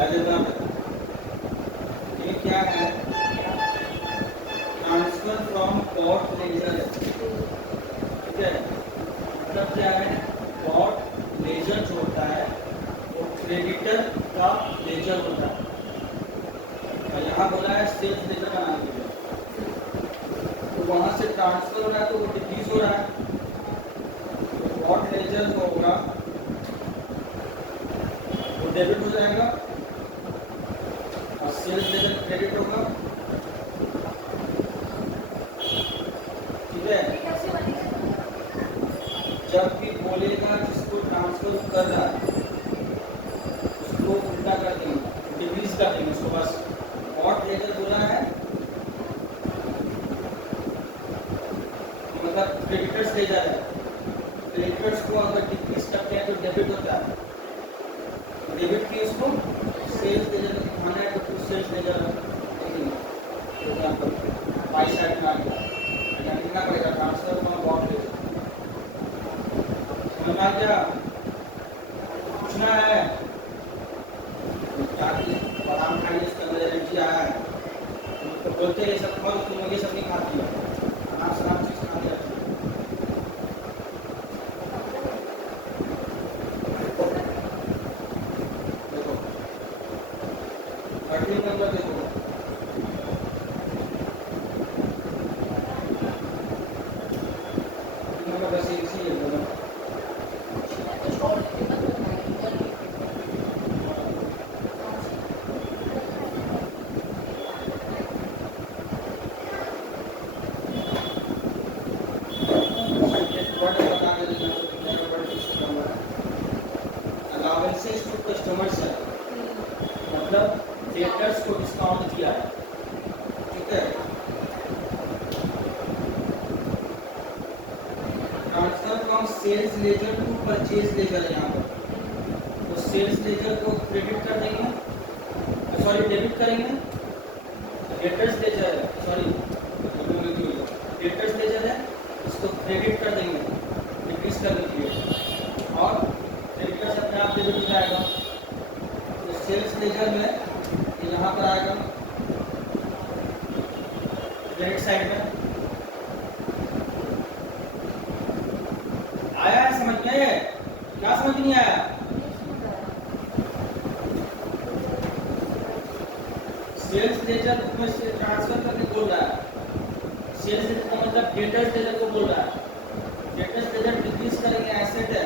Algebra में ये क्या है, ट्रांसफर फ्रॉम पॉट लेजर, ठीक है, मतलब क्या है, पॉट लेजर जो होता है वो क्रेडिटर का लेजर होता है, और यहाँ बोला है सेल्स लेजर बनाने के लिए, तो वहाँ से ट्रांसफर हो रहा है तो वो डिक्रीज हो रहा है, तो पॉट लेजर जो होगा वो डेबिट हो जाएगा और सेल्स लेजर क्रेडिट होगा, ठीक है। जब भी बोलेगा जिसको ट्रांसफर कर रहा है उसको उल्टा कर देंगे, डिक्रीज कर देंगे उसको, बस पॉट लेजर बोला है मतलब क्रेडिटर्स लेजर है, क्रेडिटर्स को अगर डिक्रीज करते हैं तो डेबिट होता है, डेबिट की उसको सेल्स लेजर में दिखाना है तो कुछ sales ledger example buy side में आ गया, लिखना पड़ेगा ट्रांसफर फ्रॉम पॉट लेजर, समझ में आ गया, पूछना है ताकि बादाम खाइए इसके अंदर एनर्जी आया है, तो बोलते हैं ये सब खाओ, तुम ये सब नहीं खाती हो, आराम से आराम चीज खाती रहती है। देखो 13 नंबर देखो, बस एक ही है दोनों, अलाउंसेस टू कस्टमर्स है, मतलब डेटर्स को डिस्काउंट दिया है, ठीक है। Transfer from sales ledger to purchase ledger, यहाँ पर तो सेल्स लेजर को क्रेडिट कर देंगे, सॉरी डेबिट करेंगे, डेटर्स लेजर है, सॉरी डेटर्स लेजर है, इसको क्रेडिट कर देंगे डिक्रीज करने के लिए, और क्रेडिटर्स अपने आप डेबिट हो जाएगा, तो सेल्स लेजर में यहाँ पर आएगा क्रेडिट साइड में, आया है समझ में, क्या समझ नहीं आया, सेल्स लेजर में से ट्रांसफर करके बोल रहा है, सेल्स लेजर का मतलब डेटर्स लेजर को बोल रहा है, डेटर्स लेजर डिक्रीज करेंगे एसेट है,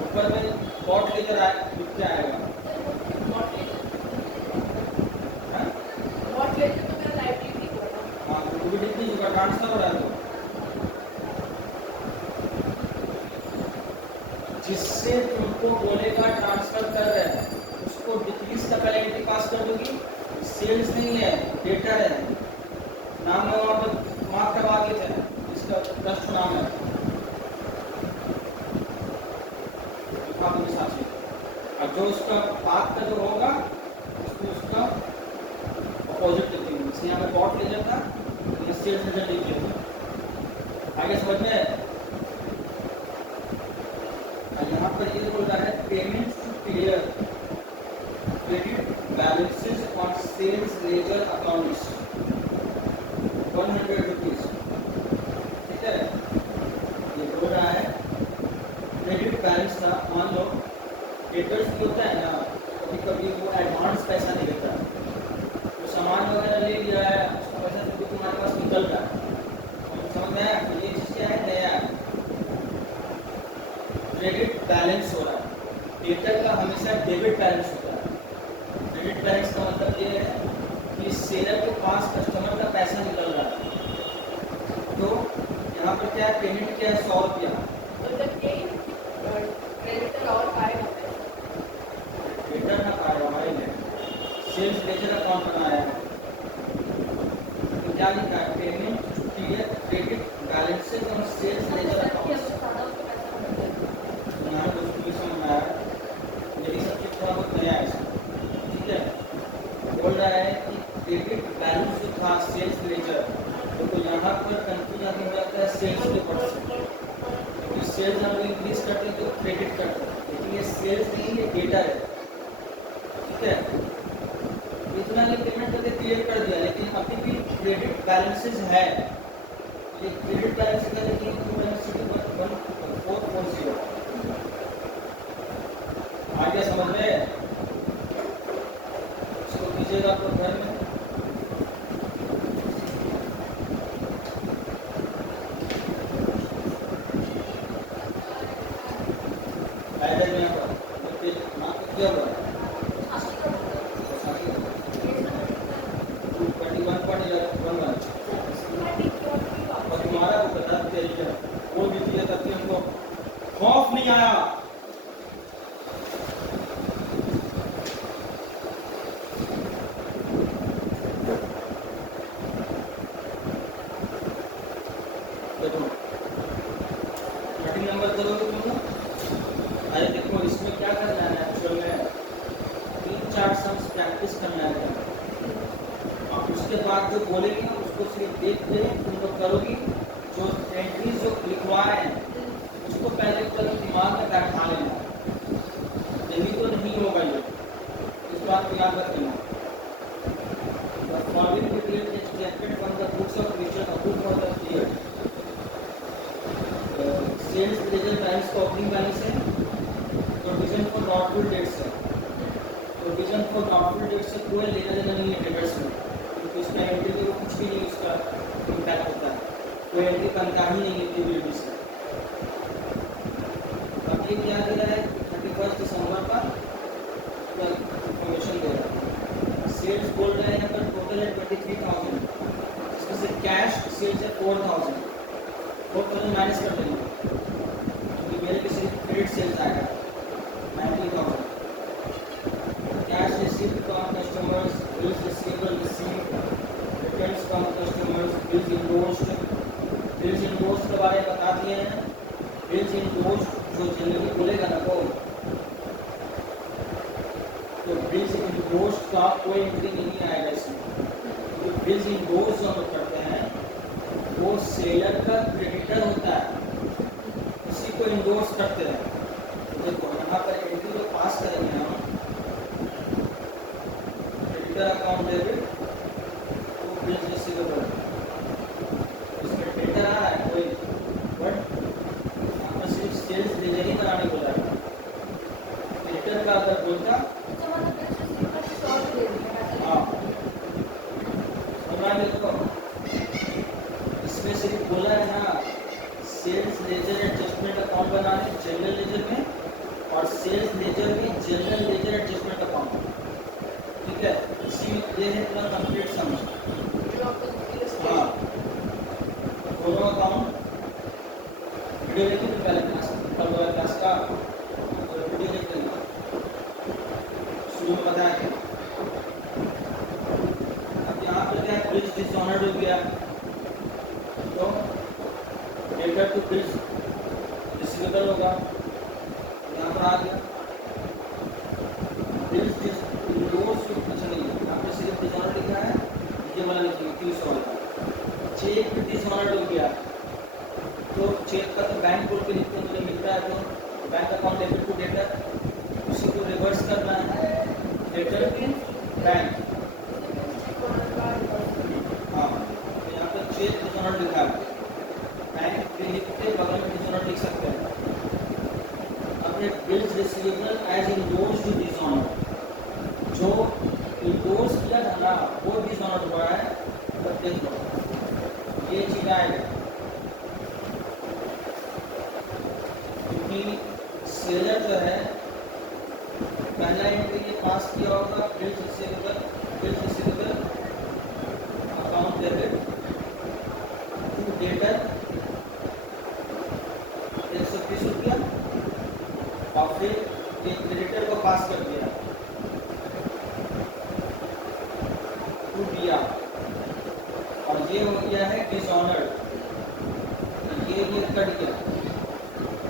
ऊपर में पॉट लेजर लिख के आएगा, ट्रांसफर हो रहा है, तो जिससे तुमको बोलेगा ट्रांसफर कर रहे हैं उसको डिक्रीज का पेनल्टी पास कर दोगी, सेल्स नहीं है डेटर है, नाम में वहाँ पर मार्क करवा के थे, इसका ट्रस्ट नाम है, और जो उसका पाथ का जो होगा उसको उसका अपोजिट लिख देंगे, इसलिए यहाँ पे पॉट लेजर था, सेल्स लेजर लिख लेते, आगे समझ में। यहाँ पर ये बोल रहा है payment to clear credit balances on sales ledger accounts 100 rupees, ठीक है, ये बोल रहा है क्रेडिट बैलेंस था, मान लो डेटर्स भी होता है ना, कभी कभी वो एडवांस पैसा नहीं देता, तो सामान वगैरह ले लिया है उसका पैसा तो तुम्हारे पास निकल रहा है, समझ में आया, ये चीज क्या है, नया क्रेडिट बैलेंस हो रहा है, डेटर का हमेशा डेबिट बैलेंस होता है, क्रेडिट बैलेंस का मतलब ये है कि सेलर के पास कस्टमर का पैसा निकल रहा है, तो यहाँ पर क्या है, पेमेंट क्या है 100 रुपया, डेटर ना पाएगा भाई ने सेल्स लेजर अकाउंट बनाया है, तो क्या लिखा है, payment to clear credit balances on sales ledger accounts, यहाँ दोस्तों समझ में आया, यही सब चीज थोड़ा बहुत नया है, ठीक है। बोल रहा है कि क्रेडिट बैलेंस जो था सेल्स लेजर, तो यहाँ पर कंफ्यूजन हो जाता है सेल्स के पर्सन, क्योंकि सेल्स को इंक्रीज करते हैं तो क्रेडिट करते हैं, लेकिन ये सेल्स नहीं, ये डेटा है, ठीक है। इतना ये पेमेंट करके क्लियर कर दिया, लेकिन अभी भी क्रेडिट बैलेंसेज है, ये क्रेडिट बैलेंस है, लेकिन बैलेंस शीट पर 1440 आ गया समझ में। इसको कीजिएगा आप घर में। खौफ नहीं आया, नंबर करोगे तुम। अरे देखो इसमें क्या करना है, एक्चुअल में 3-4 सम्स प्रैक्टिस करना है, और उसके बाद जो बोलेगी ना उसको सिर्फ देख के तुम लोग करोगी, जो एंट्रीज जो लिखवाए हैं उसको पहले कभी दिमाग में बैठा लेना, नहीं तो नहीं होगा ये, इस बात को याद रखना। Following detail extracted from the books of Richard above for the year. Sales ledger balance का ओपनिंग बैलेंस है, प्रोविजन फॉर नॉटफुल डेट्स है, प्रोविजन फॉर नॉटफुल डेट्स से कोई लेना देना नहीं है डेटर्स में, क्योंकि उसका एंट्री को कुछ भी नहीं उसका इम्पैक्ट होता है, कोई एंट्री बनता ही नहीं है ड्यूटी से। अब ये क्या दे रहा है 31 दिसंबर का इंफॉर्मेशन दे रहा है। सेल्स बोल रहे हैं यहाँ पर टोटल है 23,000, इसमें से कैश सेल्स है 4,000 माइनस कर देंगे, क्योंकि मेरे किसी क्रेडिट सेल्स आएगा 90,000। Cash received from customers, bills receivable received, returns from customers, bills invoiced. Bills invoiced के बारे में बता दिए हैं। बिल्स इनवॉइस्ड जो जनरली बोलेगा ना वो, तो बिल्स इनवॉइस्ड का कोई एंट्री नहीं आएगा इसमें, क्योंकि बिल्स इनवॉइस्ड जो हम लोग करते हैं वो सेलर का क्रेडिटर होता है, उसी को इंडोर्स करते हैं। तो देखो यहाँ पर एंट्री जो पास करेंगे हम, क्रेडिटर अकाउंट डेबिट तो बिल्स रिसीवेबल, इसमें क्रेडिटर आ रहा है कोई, बट यहाँ पर सिर्फ सेल्स लेजर ही कराने बोला है। क्रेडिटर का अगर बोलता हाँ देखो इसमें सिर्फ बोला है ना सेल्स लेजर एडजस्टमेंट अकाउंट बनाने जनरल लेजर में, और सेल्स लेजर में जनरल लेजर एडजस्टमेंट अकाउंट, ठीक है। इसी ये है पूरा कंप्लीट समझ। हाँ दोनों अकाउंट वीडियो देखिए तो पहले क्लास कल वाला क्लास का वीडियो देख लेना, शुरू में बताया था। अब यहाँ पर क्या बिल्स डिसऑनर्ड हो गया, तो डेटर टू बिल्स रिसीवेबल होगा, यहाँ पर आ गया। बिल्स इनवॉइस्ड कुछ नहीं है, यहाँ पे सिर्फ डिसऑनर्ड लिखा है, ये वाला लिखिए 300 वाला। चेक डिसऑनर्ड हो गया, तो चेक का तो बैंक बोल के लिखते हैं, मुझे मिल रहा है तो bank account debit to debtor, उसी को रिवर्स करना है डेटर इन बैंक। हाँ यहाँ पर चेक डिसऑनर्ड लिखा है, बैंक के लिखते बगल में डिसऑनर्ड लिख सकते हैं। अपने bills receivable as endorsed dishonoured, जो इंडोर्स किया था ना वो डिसऑनर्ड हुआ है, तो देखो ये चीज आएगा, क्योंकि सेलर जो है पहला एंट्री ये पास किया होगा bills receivable account debit to debtor 120 रुपया, और फिर एक क्रेडिटर को पास कर दिया टू दिया, और ये हो गया है डिसऑनर्ड, ये कट गया,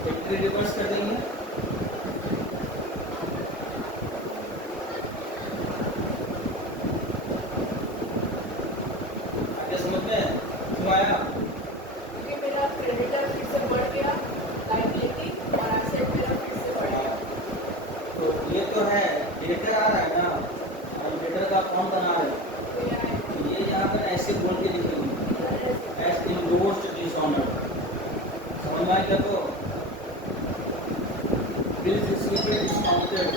एंट्री रिवर्स कर देंगे। समझ में क्यों आया? क्योंकि मेरा क्रेडिटर फिर से बढ़ गया लाइन लेके डेटर आ रहा है ना, और डेटर का फॉर्म बना रहे हो, ये यहाँ पर ऐसे बोल के लिखेंगे एज इंडोर्स्ड डिसऑनर, समझ में आया क्या? तो bills receivable discounted,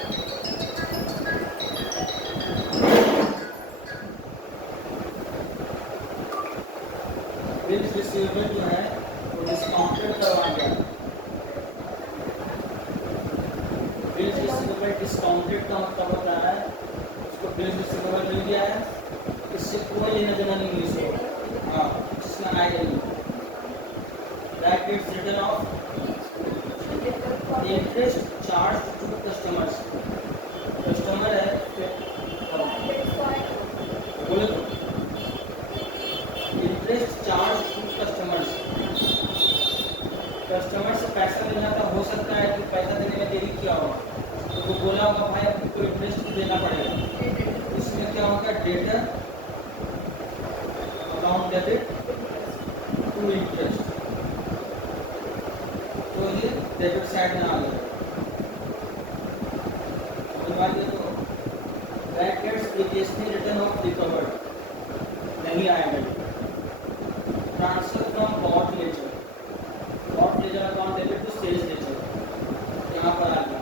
bills receivable जो है वो डिस्काउंटेड करवा गया, बिल्स रिसीवेबल डिस्काउंटेड का मतलब होता है उसको बिल्स रिसीवेबल मिल गया है, इससे कोई लेना देना नहीं है इसको, हाँ इसमें आएगा नहीं। That is return of interest charge to customers, customer है बोले तो interest charge to customers, customer से पैसा लेना था, हो सकता है कि पैसा देने में देरी किया हो तो वो बोला होगा भाई आपको इंटरेस्ट देना पड़ेगा, इसमें क्या होगा debtor account debit to interest, तो ये डेबिट साइड में आ गया। तो brackets previously return of recovered नहीं आएगा, transfer from bought ledger, bought ledger account debit to sales ledger यहाँ पर आ गया।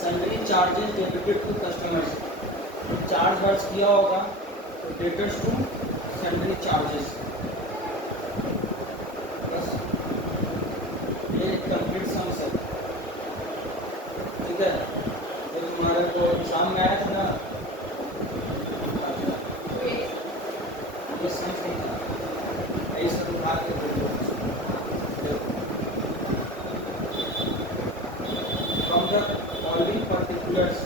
Sundry charges debited to customers, charge वर्ज किया होगा तो डेटर्स टू सन्ड्री चार्जेस, बस ये कंप्लीट सम्स है, ठीक है। तो तुम्हारे को एग्जाम में आया था ना, ये सम्स नहीं था, यही सब उठा के from the following particulars,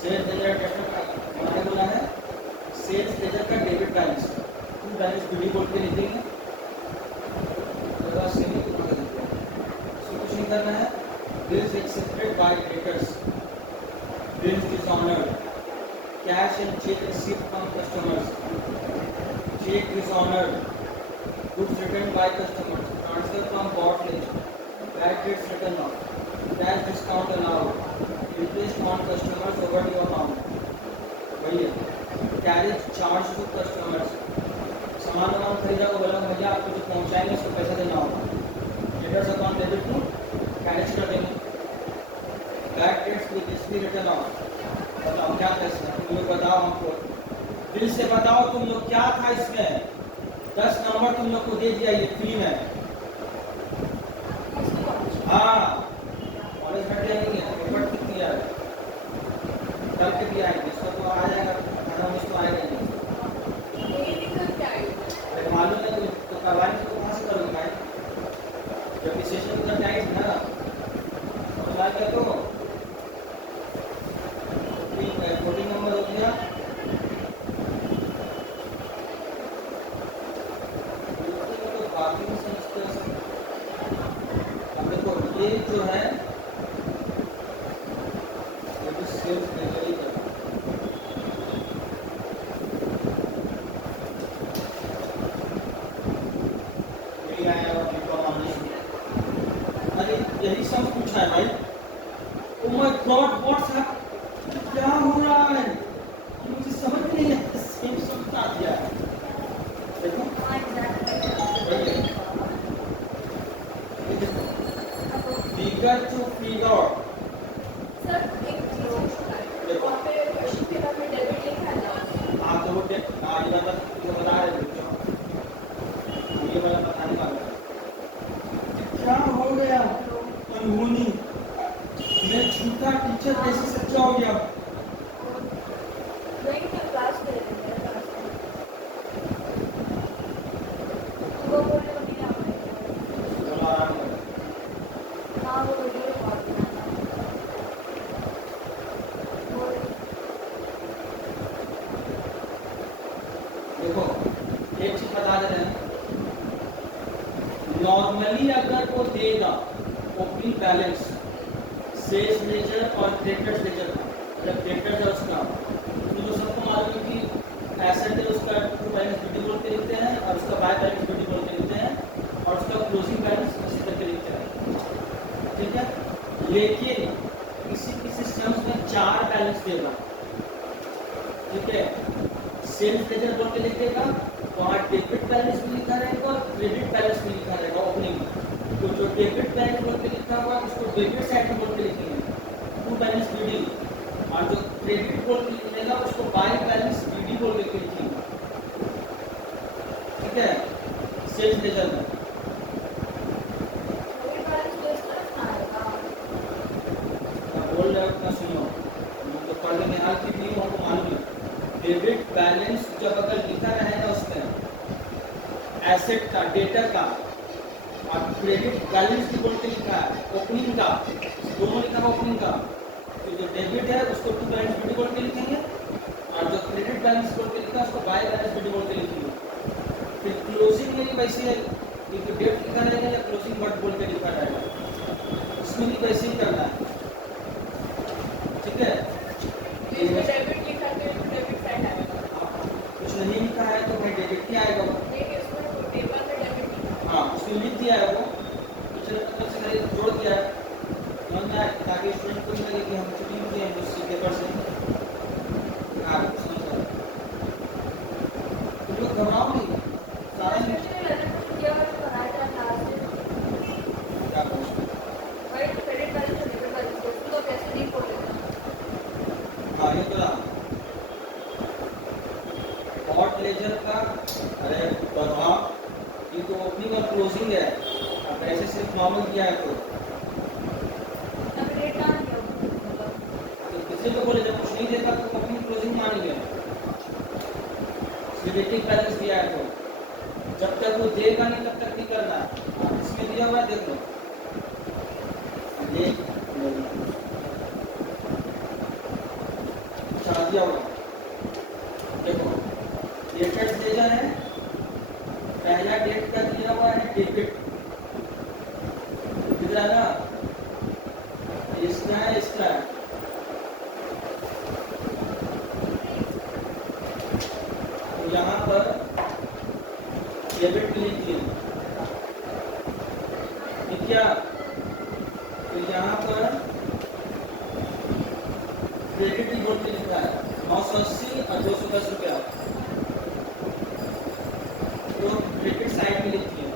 sales ledger debtor का हमारे बोला है, सेल्स लेजर का debit balance to balance B बोल के लिखेंगे, कुछ नहीं करना है। Bills accepted by creditors, bills dishonoured, cash and cheque received from customers, cheque dishonoured, goods return by customers, transfer from bought ledger, bad debts return of, cash discount allowed, interest on customers overdue amount, वही है। Carriage charge to customers, सामान वामान खरीदा को बोला भैया आपको जो पहुंचाएंगे उसको पैसा देना होगा, debtors account debit to carriage कर देंगे। Bad debts previously return of, बताओ क्या कैसे, तुम लोग बताओ हमको, दिल से बताओ तुम लोग क्या था इसमें, 10 नंबर तुम लोग को दे दिया ये फ्री में, हाँ कॉलेज में नहीं है, पेपर कितनी है कल के भी आएंगे, इसका तो आ जाएगा, इसको आएगा नहीं, मालूम है तो करवाएंगे तो कहाँ से करोगे भाई, जब सेशन का टाइम है ना, तो क्या तो 14 नंबर हो गया, तो बाकी सेमेस्टर अब देखो ये जो है ये तो सेल्स लेजर ही करता है, यही सब पूछा है भाई। ओ माय गॉड व्हाट्सएप क्या हो रहा है, मुझे समझ नहीं आता, सेम सब बता दिया है, देखो फिगर टू फिगर, सर एक चीज वहाँ पे क्वेश्चन पेपर में डेबिट लिखा है ना, हाँ तो वो ये वाला जो बता रहे थे, ये वाला बताने वाला क्या हो गया, अनहोनी, मैं झूठा टीचर कैसे सच्चा हो गया, नहीं तो क्लास में रहेंगे, क्लास में वो बोलने को नहीं आ रहा चलो आराम करो, हाँ वो वीडियो रिकॉर्ड करना देखो एक चीज बता दे रहे हैं, नॉर्मली अगर वो देगा ओपनिंग बैलेंस सेल्स लेजर और क्रेडिटर्स लेजर का, जब क्रेडिटर्स है उसका तो सबको मालूम है कि एसेट है उसका ट्रू बैलेंस बीटी बोल के लिखते हैं और उसका बाय बैलेंस बीटी बोल के लिखते हैं और उसका क्लोजिंग बैलेंस इसी करके लिखते हैं, ठीक है। लेकिन किसी किसी बैलेंस देगा, ठीक है। सेल्स लेजर बोल के लिख देगा, वहाँ डेबिट बैलेंस भी लिखा रहेगा और क्रेडिट बैलेंस भी लिखा रहेगा ओपनिंग में। तो जो डेबिट बैलेंस बोल के लिखा होगा उसको डेबिट साइड में बोल के लिखेंगे, टू बैलेंस बीडी, और जो क्रेडिट बोल के लिखेगा उसको बाय बैलेंस बीडी बोल के लिखेंगे, ठीक है। सेल्स लेजर में बोल रहे हो उतना सुनो, तो पढ़ने में हाल की नहीं हो तो मालूम है। डेबिट बैलेंस जब अगर लिखा रहेगा उसमें एसेट का, डेटा का, और क्रेडिट बैलेंस भी बोल के लिखा है ओपनिंग का, दोनों लिखा है ओपनिंग का, तो जो डेबिट है उसको टू बैलेंस बीडी बोल के लिखेंगे, और जो क्रेडिट बैलेंस बोल के लिखा है उसको बाय बैलेंस बीडी बोल के लिखेंगे। फिर क्लोजिंग में भी वैसे है, डेट लिखा रहेगा या क्लोजिंग वर्ड बोल के लिखा रहेगा, इसमें भी वैसे ही करना है, ठीक है। कुछ नहीं लिखा है तो भाई डेबिट ही आएगा वो, हाँ उसमें लिख दिया है वो, पिछले पेपर से मैंने जोड़ दिया है, समझ में आए, ताकि स्टूडेंट को नहीं लगे कि हम छुट्टी में किए हैं उस पेपर से। हाँ समझ रहे, तुम लोग घबराओ नहीं, सारा क्या करो, हाँ ये तो रहा हॉट लेजर का। अरे बढ़ा, ये तो ओपनिंग और क्लोजिंग है, अब ऐसे सिर्फ नॉर्मल किया है तो किसी को बोले जब कुछ नहीं देखा तो ओपनिंग क्लोजिंग मान गया, रिलेटिव बैलेंस दिया है तो जब तक वो देगा नहीं तब तक नहीं करना है। इसमें दिया हुआ है देख लो, ये दिया हुआ देखो, डेटेड लेजर है, पहला डेट का दिया हुआ है डेबिट, कितना ना इसका है, इसका है, तो यहाँ पर डेबिट लिख दिए, ठीक है। तो यहाँ पर क्रेडिट की बोल के लिखा है 980 और 210 रुपया, तो क्रेडिट साइड में लिखी है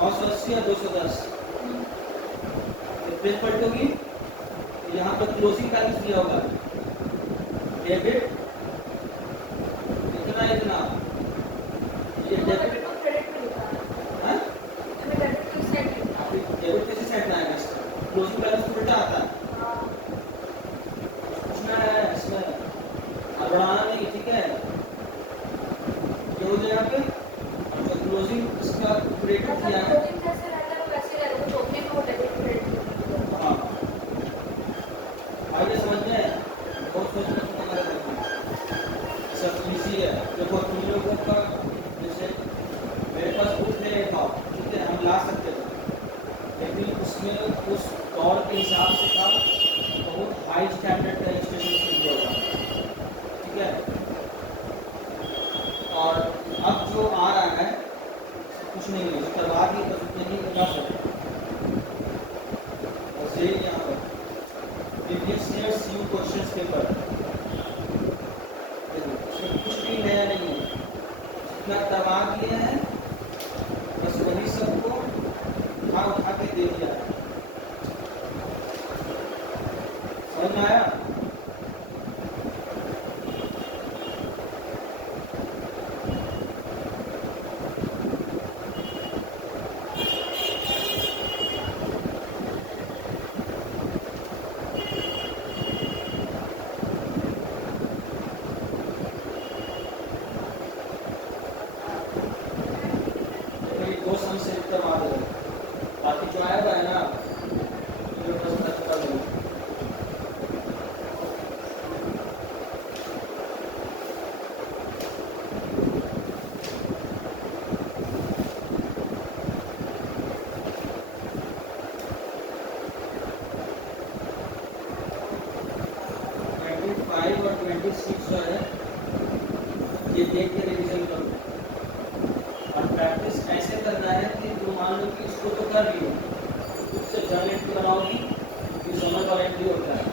980 और 210, तो फिर पलटोगी तो यहाँ पर क्लोजिंग बैलेंस दिया होगा, डेबिट इतना इतना, ये डेबिट डेबिट कैसे साइड में आएगा, इसका क्लोजिंग बैलेंस उल्टा आता है, इसमें बढ़ाना नहीं, ठीक है। ये हो जाएगा फिर जो क्लोजिंग इसका क्रेडिट किया है, हाँ आइए समझ में, बहुत सोचना सब इजी है। देखो तुम लोगों का जैसे मेरे पास बुक है, ठीक है, हम ला सकते थे, लेकिन उसमें उस दौर के हिसाब से था, बहुत हाई स्टैंडर्ड का रजिस्ट्रेशन दिया होगा, ठीक है। और अब जो आ रहा है कुछ नहीं है, करवा दी बस उतने ही बता सकते, और यही यहाँ पर previous year CU questions paper, देखो कुछ भी नया नहीं है, जितना करवा दिए हैं बस वही सबको उठा के दे दिया है, समझ में आया। दो सम से करवा दो, बाकी जो आया हुआ है ना ये बस कर दो। और 26 जो है ये देख के रिवीजन करो, और प्रैक्टिस ऐसे करना है कि तुम मान लो कि इसको तो कर रही हो, खुद से जर्नल एंट्री बनाओगी, ये समझ वाला एंट्री होता है,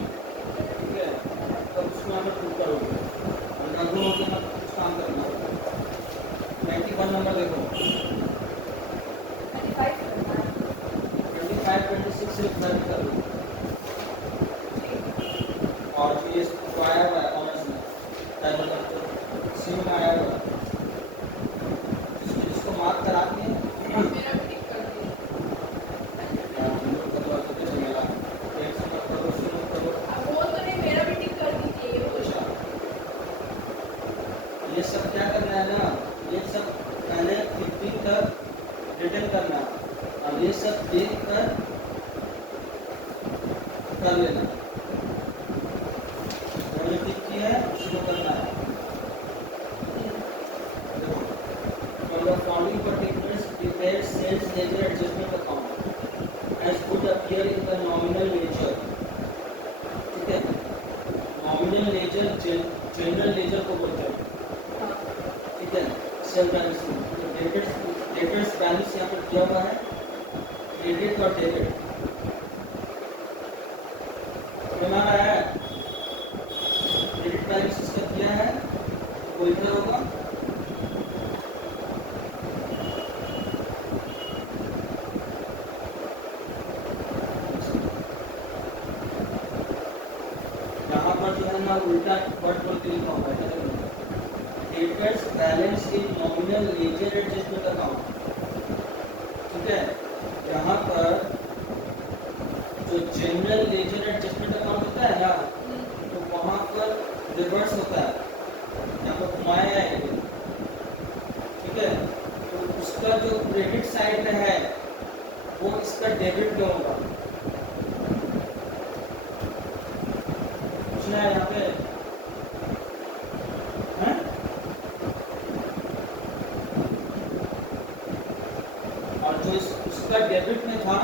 ठीक है। नंबर देखो 25 करना है। 25 26 सिर्फ सर्च कर लो। और जो ये तो आया हुआ है ऑनर्स में टाइप करते हो सी में आया हुआ है जिसको मार्क कराते हैं मेरा भी टिक कर दिया। अब वो तो नहीं, मेरा भी टिक कर दीजिए ये बोल। ये सब क्या करना है ना, ये सब पहले 15 तक रिटर्न करना है और ये सब देख कर कर लेना। मैंने टिक किया है उसको करना है। देखो from the following particulars prepare sales ledger adjustment account as would appear in the nominal ledger। ठीक है, नॉमिनल लेजर जनरल लेजर को बोलते हैं। ठीक है, सेल बैलेंस में डेबिट्स बैलेंस यहाँ पर दिया हुआ है, क्रेडिट और डेबिट बना रहा है। क्रेडिट बैलेंस इसका दिया है वो इधर होगा, यहाँ पर जो है ना उल्टा वर्ड बोल के लिखा हुआ है debits balance in nominal ledger adjustment account. ठीक है, यहाँ पर जो जनरल लेजर एडजस्टमेंट अकाउंट होता है ना तो वहाँ पर रिवर्स होता है, यहाँ पर घुमाया जाएगा। ठीक है, तो उसका जो क्रेडिट साइड में है वो इसका डेबिट में होगा। पूछना है यहाँ पे है? और जो उसका डेबिट में था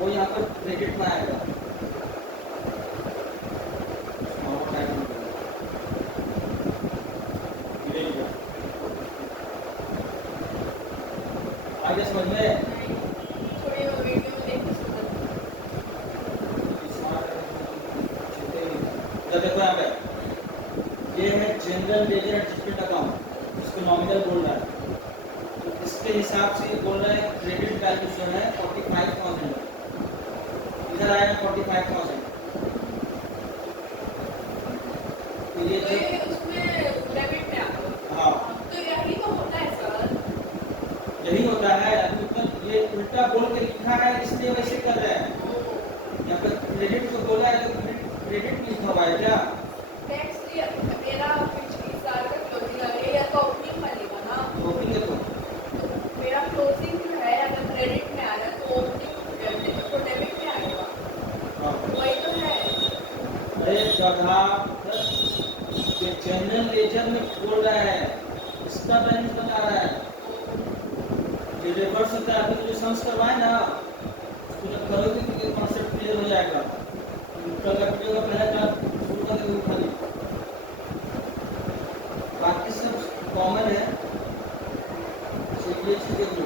वो यहाँ पर क्रेडिट में आएगा। आगे समझ में थोड़ी वो वीडियो देख के समझ। देखो यहाँ पे ये है जनरल लेजर एडजस्टमेंट अकाउंट, इसको नॉमिनल बोल रहा है। तो इसके हिसाब से बोल रहा है क्रेडिट बैलेंस जो है 45,000 इधर आएगा 45,000। तो ये तो ये उसमें डेबिट में आ गया। हाँ तो यही तो होता है सर। यही होता है, अभी ऊपर ये उल्टा बोल के लिखा है इसलिए वैसे कर रहे हैं। यहाँ पर क्रेडिट को बोला है तो क्रेडिट लिखा हुआ है क्या? नेक्स्ट ईयर मेरा पिछले साल का क्लोजिंग आ गया या तो ओपनिंग बनेगा ना। ओपनिंग है तो मेरा क्लोजिंग जो है अगर क्रेडिट में आ रहा है तो ओपनिंग तो डेबिट में आएगा। हाँ वही तो है। अरे जगह ये जनरल लेजर में बोल रहा है, इसका बैलेंस बता रहा है। ये रिवर्स होता है, अभी जो सम्स करवाए ना उसको जब करोगे तो ये कॉन्सेप्ट क्लियर हो जाएगा। कल का वीडियो का पहला क्लास शुरू कर देंगे खाली, बाकी सब कॉमन है। ये चीज देख लो,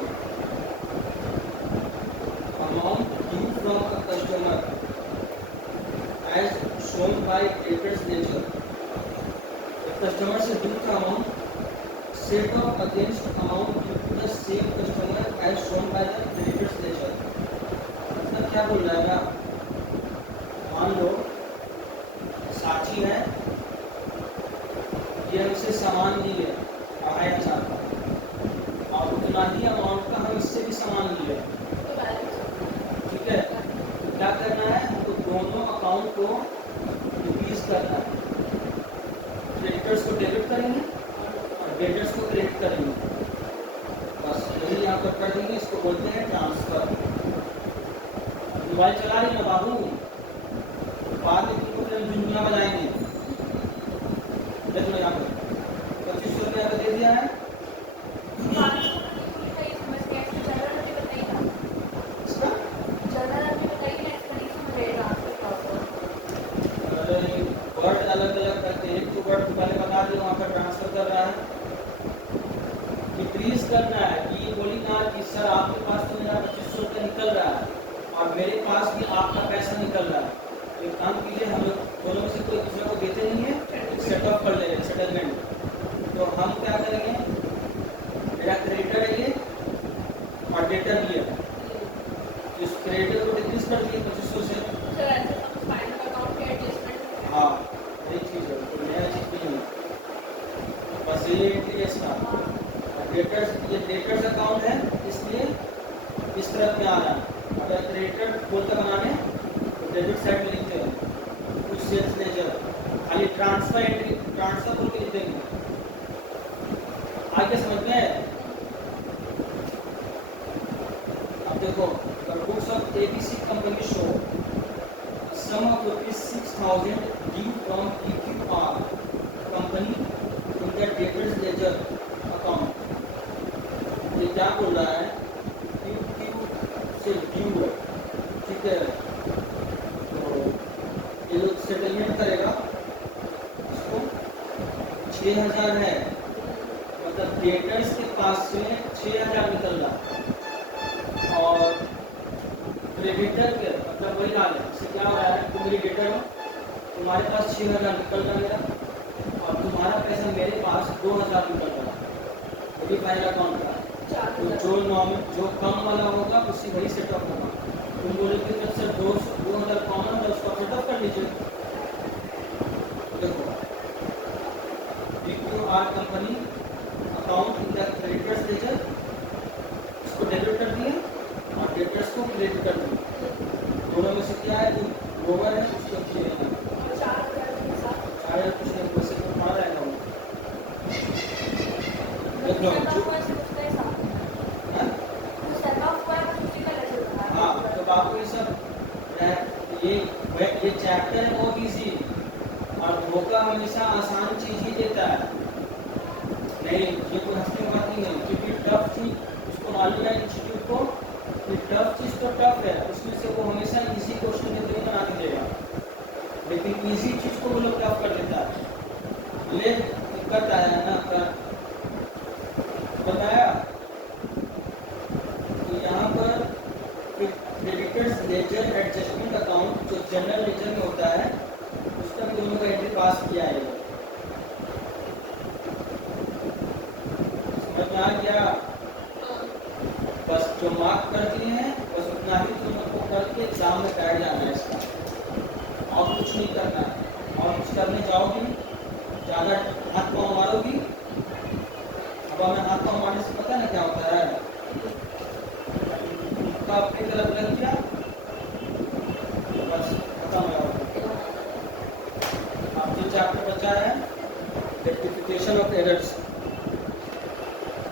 amount due from a customer as shown by debtors ledger. Customer से ड्यू का amount set off against amount due to the same customer as shown by the creditors ledger. मतलब क्या बोल रहा है ना, मान लो साक्षी है, ये हमसे सामान लिए आया चाहता और उतना ही अमाउंट का हम इससे भी सामान लिए। तो बैलेंस ठीक है, क्या करना है हमको, दोनों अकाउंट को डिक्रीज करना है। क्रेडिटर्स को डेबिट करेंगे और डेबिटर्स को क्रेडिट करेंगे, बस यही यहाँ पर कर देंगे। इसको बोलते हैं ट्रांसफर। मोबाइल चला रही ना बाबू, बाद में तुमको फिर झुंझुना बजाएंगे। देख लो यहाँ पर 2500 रुपया का दे दिया है। इसका वर्ड अलग अलग करते हैं, एक तो वर्ड पहले बता दो वहाँ पर ट्रांसफर कर रहा है, डिक्रीज करना है। कि ये बोली ना कि सर आपके पास तो मेरा 2500 रुपया निकल रहा है और मेरे पास भी आपका पैसा निकल रहा है। एक काम कीजिए, हम लोग दोनों में से कोई दूसरे को देते नहीं है, सेट ऑफ कर लेंगे सेटलमेंट। तो हम क्या करेंगे, मेरा क्रेडिट डेटर लिया, इस क्रेडिटर को डिक्रीज कर दिए 2500 से। सर ऐसे तो फाइनल अकाउंट के एडजस्टमेंट हाँ वही चीज़ है, तो नया चीज़ नहीं है, बस ये एंट्री है इसका। डेटर्स, ये डेटर्स अकाउंट है, इसलिए इस तरफ में आ रहा है। अगर क्रेडिटर बोलते बनाने तो डेबिट साइड में लिखते हैं कुछ सेल्स लेजर, खाली ट्रांसफर एंट्री ट्रांसफर बोल के लिख देंगे। आगे समझ में? अब देखो, books of ABC company show sum of ₹6,000 due from EQR company in the debtors ledger account. ये क्या बोल रहा है? EQ से ड्यू है, ठीक है, तो ये लोग सेटलमेंट करेगा, इसको 6,000 है, मतलब डेटर्स के पास से 6,000 निकल रहा, और क्रेडिटर के मतलब वही हाल है। इससे क्या हो रहा है, तुम मेरी डेटर हो, तुम्हारे पास 6,000 निकल रहा मेरा, और तुम्हारा पैसा मेरे पास 2,000 निकल रहा, वो भी फाइनल अकाउंट का। तो जो कम वाला होगा उसी वही सेटअप होगा। तुम बोले कि जब सर 2,000 कॉमन है उसको सेटअप कर लीजिए। देखो, EQR company account in the creditors ledger, इसको डेबिट कर दिए और डेटर्स को क्रेडिट कर दिए। दोनों में से क्या है, जो लोअर है उसको किए हैं 4,000 कुछ नहीं, वैसे तो मार रहेगा वो। देख लो हाँ, तो आपको ये सब ये चैप्टर है बहुत ईजी, और धोखा हमेशा आसान चीज ही देता है। नहीं, ये कोई हंसने की बात नहीं है, क्योंकि टफ चीज उसको मालूम है इंस्टीट्यूट को कि टफ चीज तो टफ है, उसमें से वो हमेशा इजी क्वेश्चन देते हुए बना के देगा, लेकिन इजी चीज को वो लोग टफ कर देता है। ले दिक्कत आया है ना, कर बताया। तो यहाँ पर क्रेडिटर्स लेजर एडजस्टमेंट अकाउंट जो जनरल लेजर में होता है, उसका भी दोनों का एंट्री पास किया है। समझ में आ गया? बस जो मार्क कर दिए हैं बस उतना ही तुम लोग को करके एग्जाम में बैठ जाना है इसका, और कुछ नहीं करना है। और कुछ करने जाओगी ज़्यादा हाथ पाँव मारोगी, अब हमें हाथ पाँव मारने से पता है ना क्या होता है, तो अपनी तरफ लग गया, बस खत्म है। अब जो चैप्टर बचा है रेक्टिफिकेशन ऑफ एरर्स,